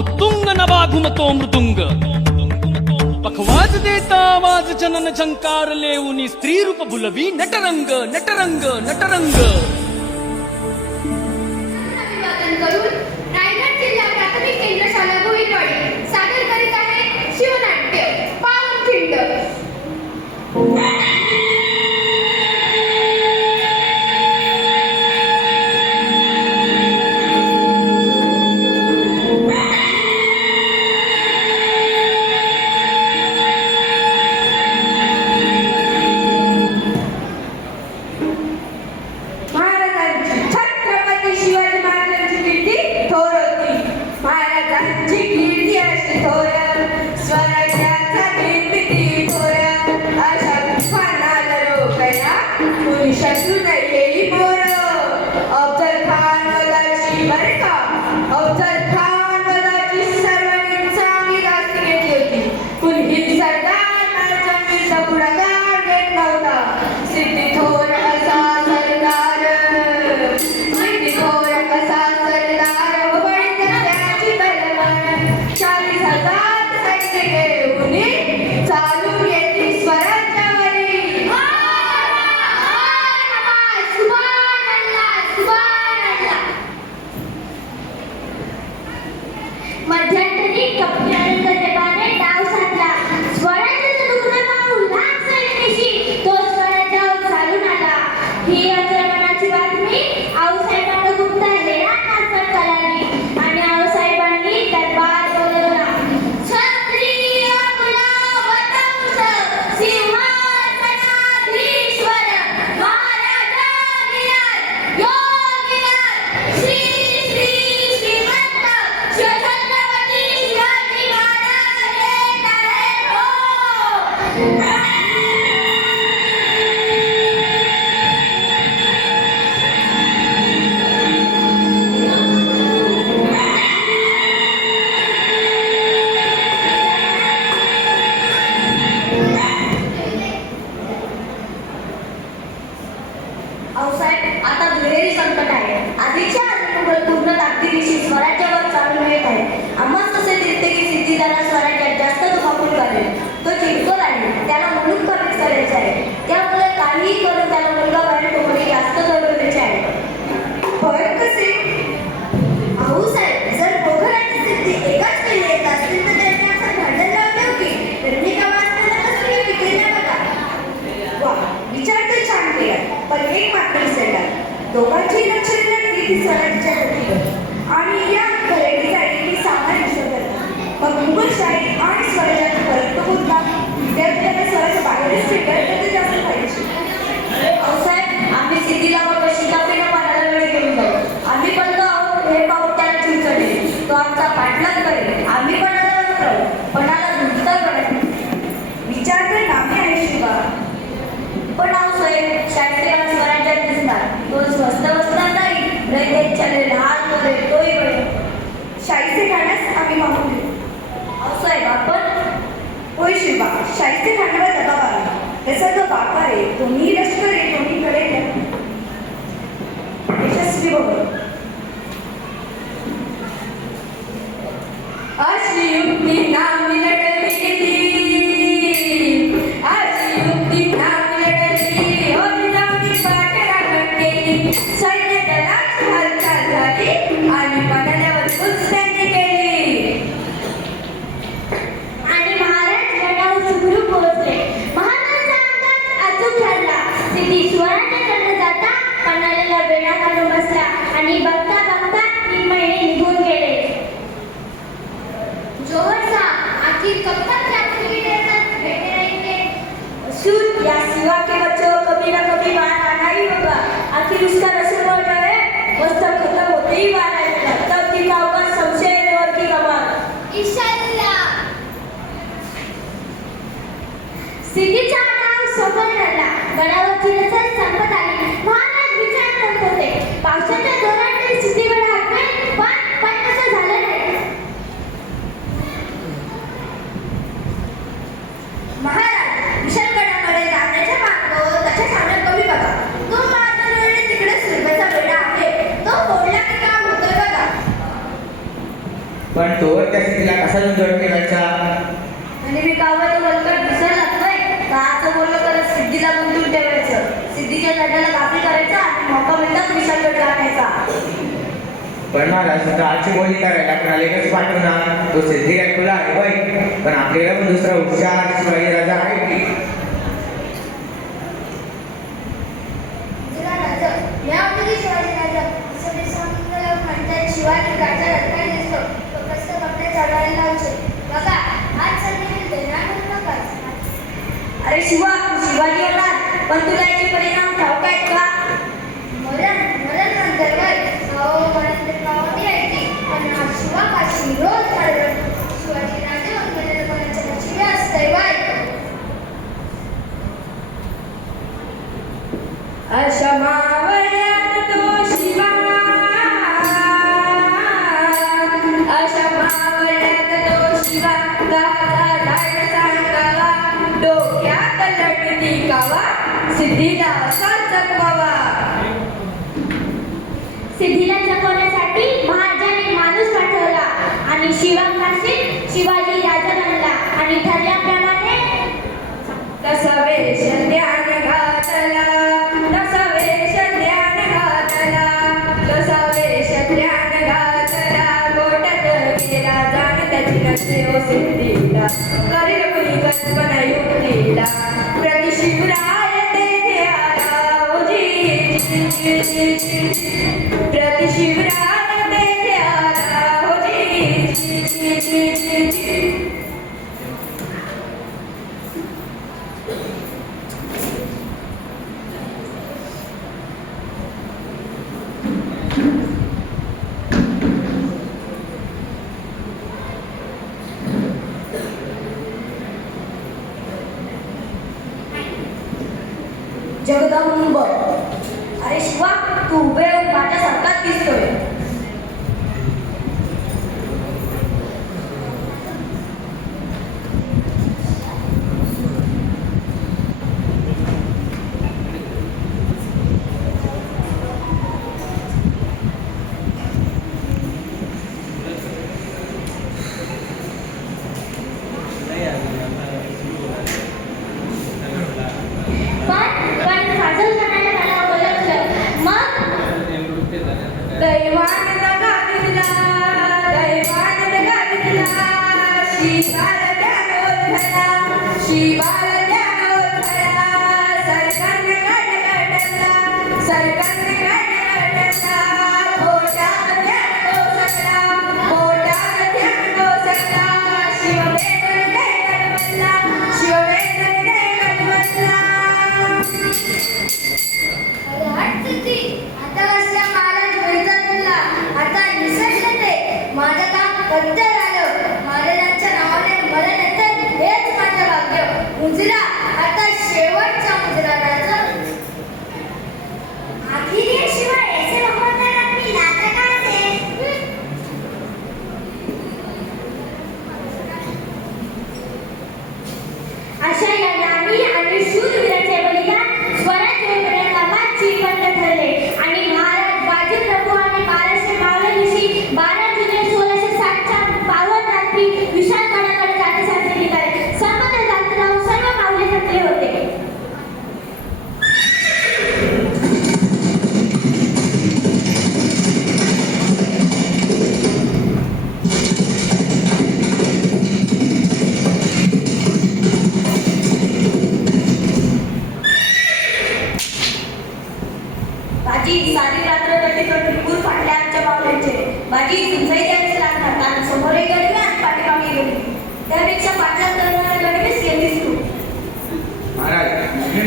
उत्तुंग नभा घुमतो मृदुंग पखवाज देता आवाज जनन झंकार लेऊनी स्त्री रूप भुलवी नटरंग नटरंग नटरंग. अभिवादन करून रायगड जिल्हा प्राथमिक केंद्र शाळा गोविंदवाडी सादर करीत आहे शिवनाट्य पावनखिंड. मध्यंतरी कप्यानंद देवाने डाव साधला. स्वराज्याचा दुखणं पाहून लाख सैनिकांशी तो स्वराज्यावर चालून आला. ही आक्रमणाची बातमी आऊसाहेबांना गुप्त हेरामार्फत कळाली आणि आऊसाहेबांनी दरबार बोलवला. क्षत्रिय कुलवतंस सिंहासनाधीश्वर महाराजाधिराज योगीराज श्री श्री श्रीमंत शिवछत्रपती शिवाजी महाराज येत आहेत हो. आऊसाहेब, आता दुहेरी संकट आहे. आधीच्या मुघल पूर्ण ताकदीनिशी स्वराज्यावर चालून येत आहे. आम्हास तसे दिसते की सिद्धिदाना स्वराज्यात जास्त दुखापत करेल. तो चिडकल आहे, त्याला मुलूक कमीच करायचे आहे. त्यामुळे काहीही करून त्याला मुलगा बाहेर टोकणे जास्त दडवण्याचे आहे. फरक कसे? आऊसाहेब, जर मोघल आणि सिद्धी एकाच वेळी येत असतील तर त्यांनी असं भांडण लावले होते. त्यांनी का वाचताना कसं विक्रीला बघा. वा, विचार तर छान केला, पण एक मात्र विसरला. दोघांची लक्ष लागली ती स्वराज्याच्या गतीवर आणि या खरेदीसाठी ती सामान्य दिसत. मग मुघलशाही आणि स्वराज्यात फरक तो कुठला? विद्यार्थ्यांना स्वराज्या बाहेरच फिरत जास्त पाहिजे. आऊसाहेब, आम्ही सिद्धीला मग शिकापीनं पाण्याला वेळ घेऊन जाऊ. आम्ही पण हे पाहून त्याला चिंचवले. तो आमचा पाठलाग करेल. आम्ही पणाला दुसरा पडत. विचार तर नामे आहे शिवा. पण आऊसाहेब, शास्त्रीला स्वराज्यात दिसणार. तो स्वस्त बसणार नाही. रयतेत चालेल हात करेल तोही बळे. शाहीचे ठाण्यास आम्ही मागून घेऊ. आऊसाहेब, आपण? होय शिवा, शाहीचे ठाण्यावर दबाव आला. त्याचा जो बापा रे, तुम्ही लष्कर आहे, तुम्ही कडे यशस्वी बघ. अशी युक्ती नामी लढली किती, अशी युक्ती नामी लढली, होती नामी पाठराखण केली. सैन्य दलाची हालचाल झाली आणि पणाल्यावर कुस्त्यांनी केली आणि महाराज गडावर सुखरूप पोहोचले. महाराजांचा अंदाज अचूक ठरला. सिद्धी स्वराज्याकडे जाता पणाल्याला वेढा घालून बसला आणि पण तोवर त्या सिद्धीला कसा झुंजवत ठेवायचा? आणि मी गावाचं वलकट विसरलाच नाही. दहाचं बोललं तर सिद्धीला गुंतून ठेवायचं, सिद्धीच्या झाडाला कापी करायचा आणि मोका मिळताच विशालगड गाठायचा. पण मला सुद्धा आजची बोली करायला कोणाला एकच पाठवणार, तो सिद्धी काय तुला आहे बाई. पण आपल्याला पण दुसरा हुशार शिवाजी राजा आहे की? शिवाजी राजा रत्ना दिसतो तो कष्ट फक्त चढवायला लावचे. बघा आज संधी देणार नकाच. अरे शिवा, तू शिवाजी होता पण तुला याचे परिणाम ठाऊक आहेत का? मरण मरण नंतर काय मरण ते पावती यायची. पण हा शिवा काशी रोज मरण. शिवाजी राजे वगैरे कोणाच्या नशिबी असतंय बाय. अशा मावळ्यात तो शिवा, अशा मावळ्यात तो शिवा, गाचा लाड सांगावा, डोक्यात लटणी कावा, सिद्धीला असा जगवावा. सिद्धीला जगवण्यासाठी महाराजांनी माणूस पाठवला आणि शिवाकाशीत शिवाजी राजा बनला आणि ठरल्याप्रमाणे तसा वेश ध्यान घातला, तसा वेश ध्यान घातला, तसा वेश ध्यान घातला. गोटात गेला जाण त्याची नसे ओ सिद्धीला, करील कुणी कल्पना युक्तीला. प्रतिशिवराय तेथे आला ओजी, प्रतिशिवराय तेथे आला ओजी. जगदंब, अरे शिवा, तू उभे माझ्यासारखाच दिसतोय.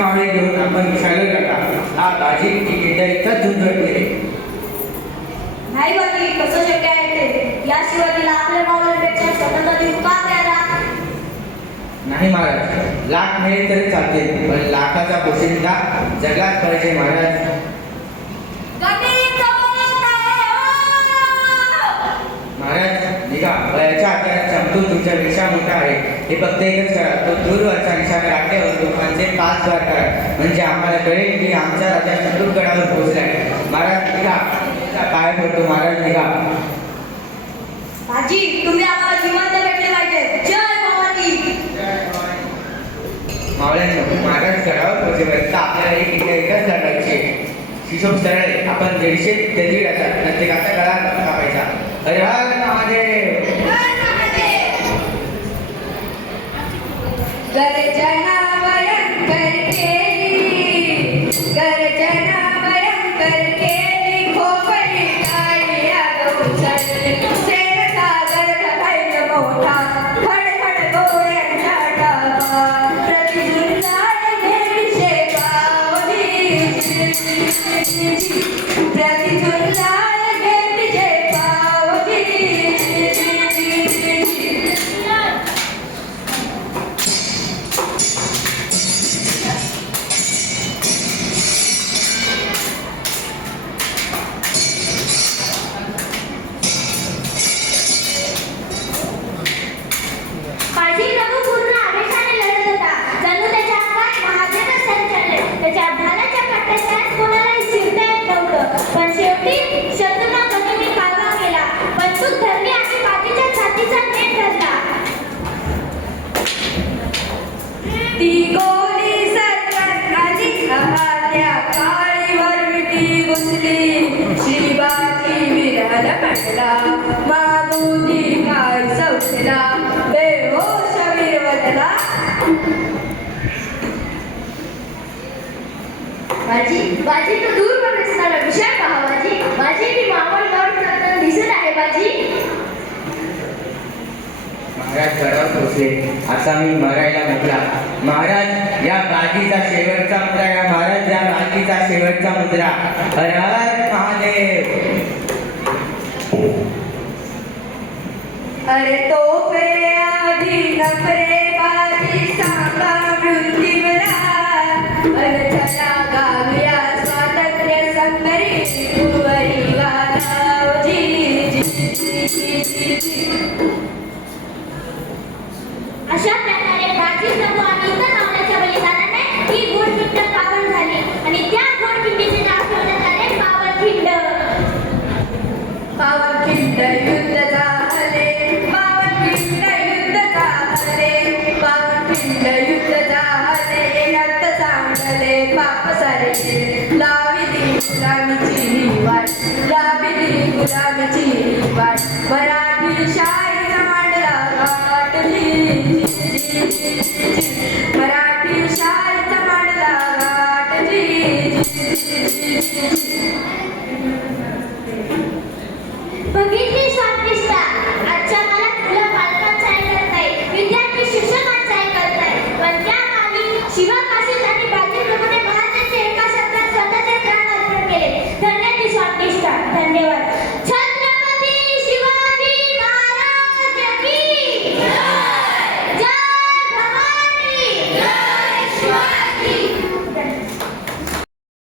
मावळे घेऊन आपण विशाल टाका. हा बाजी इतका झुंजटले. नाही बाजी, कसं शक्य आहे ते? या शिवाजीला आपल्या मावळ्यांपेक्षा स्वतंत्र जीव का द्यायला? नाही महाराज, लाख मिळेल तरी चालते, पण लाखाचा पोशिंदा जगात पाहिजे महाराज. महाराज निघा, वयाच्या आकारात चमकून तुमच्यापेक्षा मोठा आहे हे फक्त एकच करा, तो दूरवरचा निशाणा राख्यावर लोकांचे 5 द्वार करा, म्हणजे आम्हाला कळेल की आमचा राजा शत्रुगडावर पोहोचलाय. महाराज निघा, काय करतो महाराज निघा. बाजी, आपण 150 ते 1,500 प्रत्येकाचा गळा कापायचा. हर हर महादेव. गर्जना भयंकर केली, गर्जना भयंकर केली, खोपली टाळी उसळली, क्षीरसागर भैल मोठा, खडखड गोळ्यांच्या डाबा, प्रतिझुंजाळ घेरी शेपावली, प्रतिझुंजाळ घेरी शेपावली. माझी प्रभू पूर्ण आवेशाने लढत होता. जणू त्याच्या अंगात महादेव संचलले. त्याच्या भालाच्या पट्ट्यात कोणालाही शिरता येत नव्हतं. पण शेवटी शत्रूला गतीने काबा केला. बंदूक धरली आणि बाजीच्या छातीचा नेट धरला. ती गोली सरकत आली, त्या काळीवर मिठी घुसली, शिवाजी विरहल पडला, मागुनी काय सौथला, बेहोश विरवतला. बाजी तो दूर दिसणारा विशाल पहा बाजी. बाजी ती मावळ गाव जाताना दिसत आहे बाजी. महाराज गडावर पोचले. असा मी मरायला म्हटला. महाराज या बाजीचा शेवटचा मुद्रा, या महाराज या बाजीचा शेवटचा मुद्रा. हर हर महादेव. अरे तोफे आधी नफरे बाजी सांगा मृत्यूला, अरे चला गाऊया स्वातंत्र्य संग्रामी कुंवरी वालावजी. अशा प्रकारे बाजी प्रभू आणि इतर मावळ्याच्या बलिदानाने ही घोडखिंड पावन झाली आणि त्या घोडखिंडीचे नाव ठेवण्यात आले पावनखिंड. पावनखिंड युद्ध झाले, पावनखिंड युद्ध झाले, पावनखिंड युद्ध झाले, रक्त सांडले, पाप सारे, लाविली गुलामीची ही वाट, लाविली गुलामीची ही वाट, मराठी शाहीचा मांडला गाठली, मराठी शाहीचा मांडला गाठली. बघितली स्वादिष्ट. आजच्या काळात मुलं पालकांचं ऐकत नाही, विद्यार्थी शिक्षकांचं ऐकत नाही, पण त्या काळी शिवा